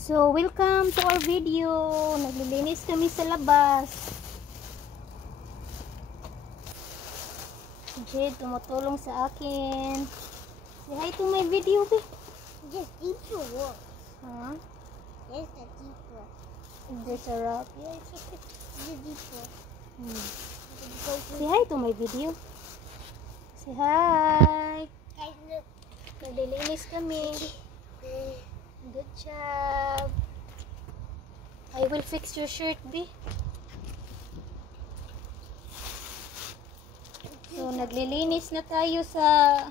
So, welcome to our video. Naglilinis kami sa labas. Jade, tumutulong sa akin. Say hi to my video, be. Just deeper walk. Huh? Yes, a deeper. There's a rock. Yeah, it's okay. The deeper. Say hi to my video. Say hi. Guys, look. Naglilinis kami. Good job. I will fix your shirt, be. So, naglilinis na tayo sa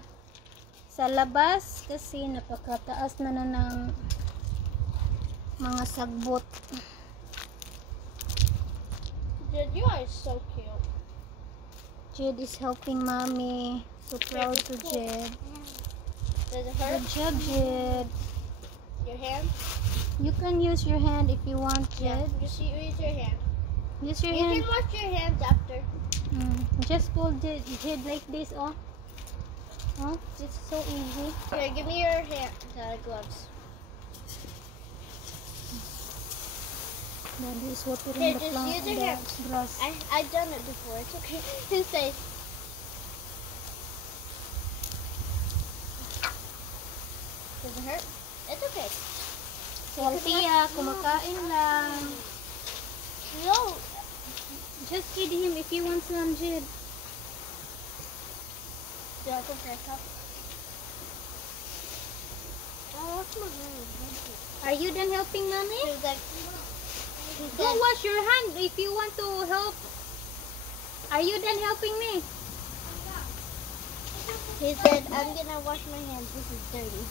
labas kasi napakataas na ng mga sagbot. Jed, you are so cute. Jed is helping mommy. So proud to Jed. Does it hurt? Good job, Jed. Your hand? You can use your hand if you want, Jed. Just use your hand. Use your You hand. can wash your hands after. Just hold Jed like this, oh. Oh, it's so easy. Here, give me your hand. Gloves. Daddy is watering Here, the just plant, use your the hands. grass. I've done it before. It's okay. Who says? Does it hurt? It's okay. Si Althea, kumakain lang. No. Just feed him if you want some, Jed. Do I go for a cup? Oh, that's my hand. Are you done helping mommy? He's like, Go wash your hand if you want to help. Are you done helping me? he said, I'm gonna wash my hands. This is dirty.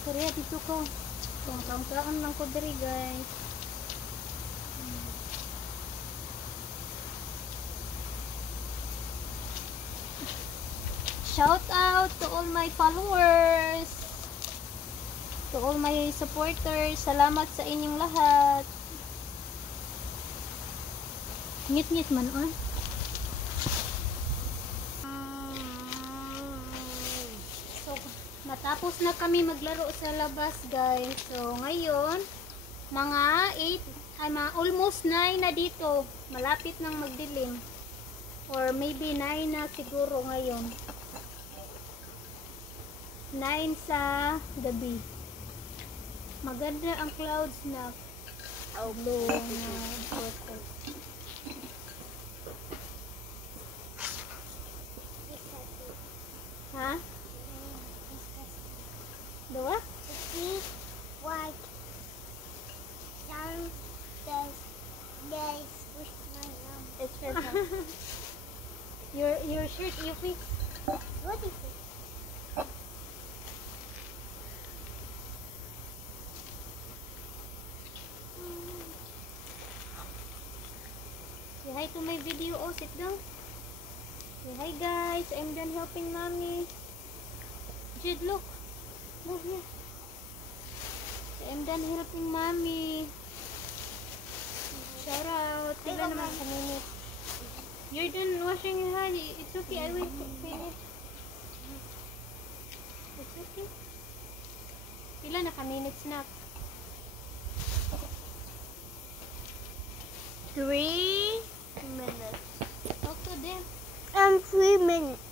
Korea, dito ko. Kauntaan lang ko diri, guys. Shout out to all my followers. To all my supporters. Salamat sa inyong lahat. Ngit-ngit man, oh. So, matapos na kami maglaro sa labas, guys. So, ngayon, mga 8, ay mga almost 9 na dito. Malapit nang magdilim. Or maybe 9 na siguro ngayon. 9 sa gabi. Maganda ang clouds na blue na purple. Ha? Dua? See what sound does guys push my mom. It's her your shirt, Yuffie. What is it? Say hi to my video. Oh, sit down. Say hi, guys. I'm done helping mommy. Jed, look. Move here. Say, I'm done helping mommy. Shout out. Tignan naman sa minute. You're done washing your hand. It's okay. I will finish. It's okay. Pila na ka-minutes na? 3 minutes. Talk to them. 3 minutes.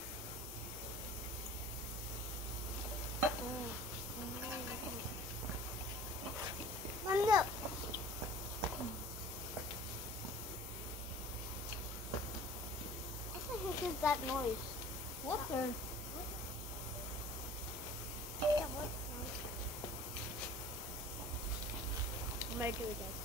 Mom, look. What the heck is that noise? Water. Yeah, what noise? I'm gonna do it again.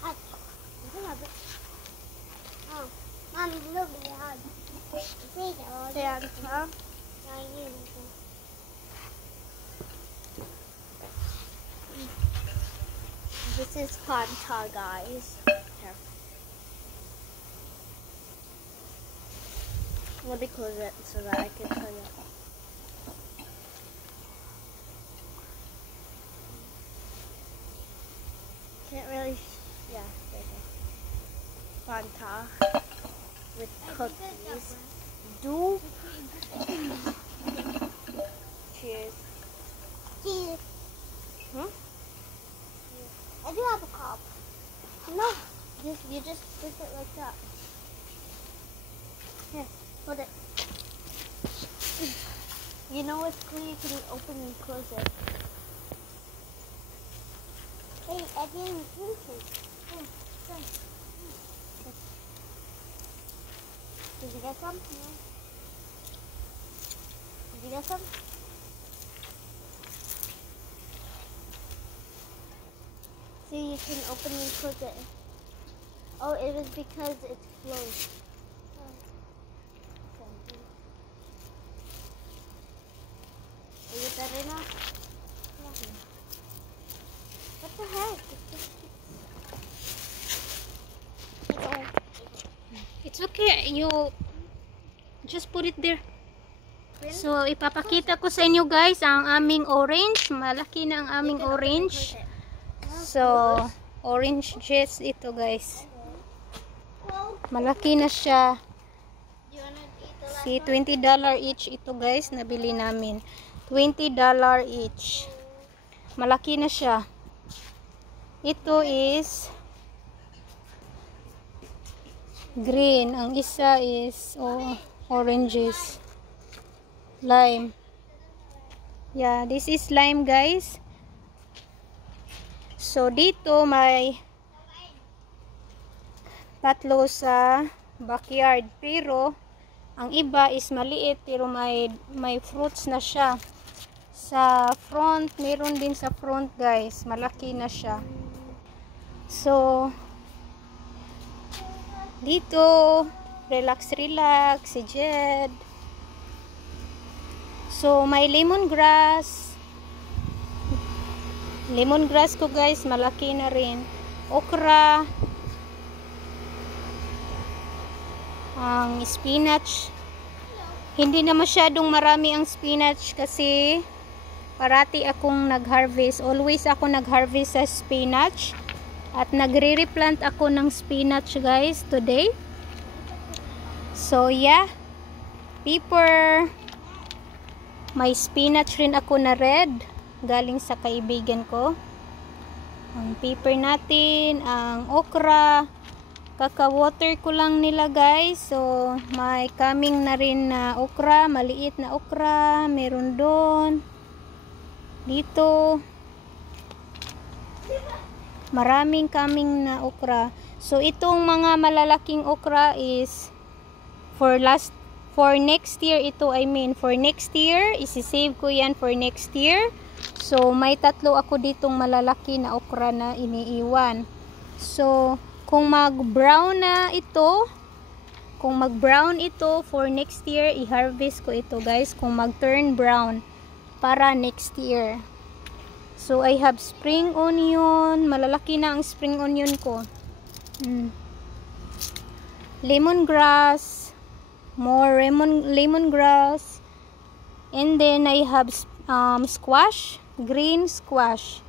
Hot. Oh, Mom, look at hot. Yeah, huh? This is Kanta, guys. Here. Let me close it so that I can turn it. Can't really, yeah, right there. Fanta with cookies. Do. Cheers. Cheers. Huh? I do have a cup. No, you just drink it like that. Here, hold it. You know what's cool? You can open and close it. Hey, I didn't drink it. Did you get some? No. Did you get some? See, you can open and close it. Oh, it was because it's closed. Is it better now? Yeah. What the heck? It's okay. You just put it there. So, ipapakita ko sa inyo guys ang aming orange. Malaki na ang aming orange. So, orange juice ito guys. Malaki na siya. See, $20 each ito guys. Nabili namin. $20 each. Malaki na siya. Ito is green. Ang isa is oranges. Lime. Yeah, this is lime guys. So dito may tatlo sa backyard, pero ang iba is maliit pero may fruits na siya. Sa front, meron din sa front guys, malaki na siya. So dito relax si Jed. So may lemongrass ko guys, malaki na rin. Okra, ang spinach, hindi na masyadong marami ang spinach kasi parati akong nag-harvest. Always ako nag-harvest sa spinach. At nagre-replant ako ng spinach guys today. So yeah, pepper. May spinach rin ako na red. Galing sa kaibigan ko. Ang pepper natin, ang okra. Kaka-water ko lang nila guys. So may coming na rin na okra. Maliit na okra. Meron doon. Dito. Maraming coming na okra. So itong mga malalaking okra is for next year ito, for next year, isi-save ko yan for next year. So may tatlo ako ditong malalaki na okra na iniiwan. So kung mag-brown ito for next year, i-harvest ko ito guys. Kung mag-turn brown para next year. So, I have spring onion. Malalaki na ang spring onion ko. Lemongrass. More lemongrass. And then, I have squash. Green squash.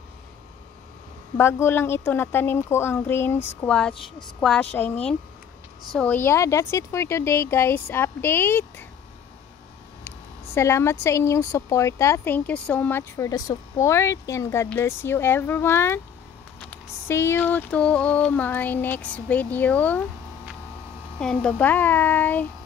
Bago lang ito natanim ko ang green squash. So, yeah. That's it for today, guys. Update. Salamat sa inyong suporta. Thank you so much for the support and God bless you everyone. See you to my next video and bye-bye.